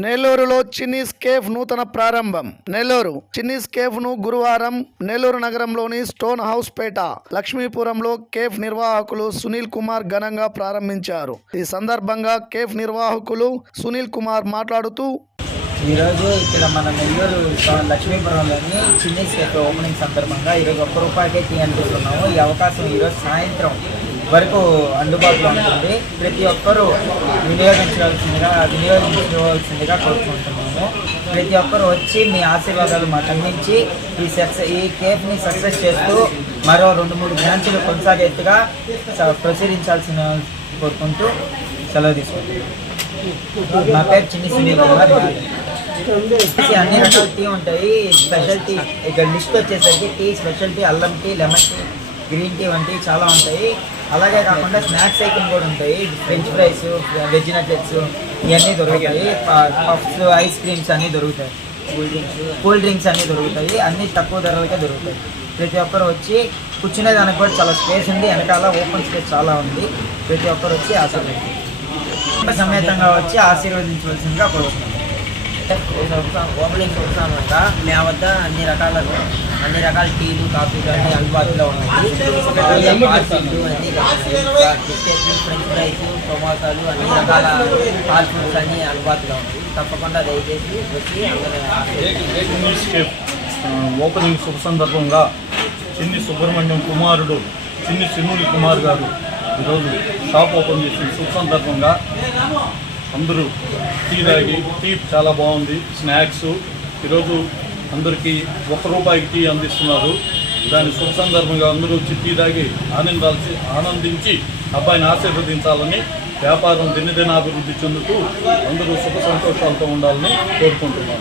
నెల్లూరులో చిన్నీస్ కేఫ్ నూతన ప్రారంభం. నెల్లూరు చిన్నీస్ కేఫ్ను గురువారం నెల్లూరు నగరంలోని స్టోన్ హౌస్ పేట లక్ష్మీపురంలో కేఫ్ నిర్వాహకులు సునీల్ కుమార్ ఘనంగా ప్రారంభించారు. ఈ సందర్భంగా కేఫ్ నిర్వాహకులు సునీల్ కుమార్ మాట్లాడుతూ ఈరోజు ఇక్కడ మన నెల్లూరు లక్ష్మీపురంలోని చిన్నీస్ కేఫ్ ఓపెనింగ్ సందర్భంగా ఈరోజు ఒక్క రూపాయికే టీ అనుకుంటున్నాము ఈ అవకాశం ఈరోజు సాయంత్రం వరకు అందుబాటులో ఉంటుంది. ప్రతి ఒక్కరూ వినియోగించవలసిందిగా వినియోగించవలసిందిగా కోరుకుంటున్నాము. ప్రతి ఒక్కరు వచ్చి మీ ఆశీర్వాదాలు మాకు అందించి ఈ సక్సెస్ ఈ కేఫ్ని సక్సెస్ చేస్తూ మరో రెండు మూడు బ్రాంచ్లు కొనసాగేట్టుగా స- ప్రచురించాల్సిన కోరుకుంటూ సెలవు తీసుకుంటున్నాను నా పేరు చిన్ని సునీల్ కుమార్. అన్ని రకాల టీ ఉంటాయి. స్పెషల్ టీ ఇక్కడ లిస్ట్ వచ్చేసరికి టీ స్పెషల్ టీ అల్లం tea lemon tea green tea వంటివి చాలా ఉంటాయి. అలాగే కాకుండా స్నాక్స్ ఐటమ్ కూడా ఉంటాయి ఫ్రెంచ్ ఫ్రైస్ వెజ్ నట్లెట్స్ ఇవన్నీ దొరుకుతాయి పఫ్స్ ఐస్ క్రీమ్స్ అన్నీ దొరుకుతాయి కూల్ డ్రింక్స్ కూల్ డ్రింక్స్ అన్నీ దొరుకుతాయి అన్నీ తక్కువ ధరలకే దొరుకుతాయి ప్రతి ఒక్కరు వచ్చి కూర్చునే దానికి కూడా చాలా స్పేస్ ఉంది వెనకాల ఓపెన్ స్పేస్ చాలా ఉంది ప్రతి ఒక్కరు వచ్చి ఆశీర్వదించారు సమేతంగా వచ్చి ఆశీర్వదించవలసిందిగా కోరుతున్నాను ఓపెనింగ్ చూస్తానంగా మా వద్ద అన్ని రకాల అన్ని రకాల టీలు కాఫీలు అన్ని అందుబాటులో ఉన్నాయి. బిస్కెట్లు ఫ్రెంచ్ ఫ్రైస్ సమోసాలు అన్ని రకాల ఫాస్ట్ ఫుడ్స్ అన్ని అందుబాటులో ఉన్నాయి. తప్పకుండా దయచేసి వచ్చి అందరూ ఓపెనింగ్ శుభ సందర్భంగా చిన్ని సుబ్రహ్మణ్యం కుమారుడు చిన్ని చిన్నుడి కుమార్ గారు ఈరోజు షాప్ ఓపెన్ చేసిన శుభ సందర్భంగా అందరూ టీ తాగి టీ చాలా బాగుంది స్నాక్స్. ఈరోజు అందరికీ ఒక్క రూపాయికి టీ అందిస్తున్నారు. దాని శుభ సందర్భంగా అందరూ వచ్చి టీ తాగి ఆనందాల్సి ఆనందించి అబ్బాయిని ఆశీర్వదించాలని వ్యాపారం దినదినాభివృద్ధి చెందుతూ అందరూ సుఖ సంతోషాలతో ఉండాలని కోరుకుంటున్నాను.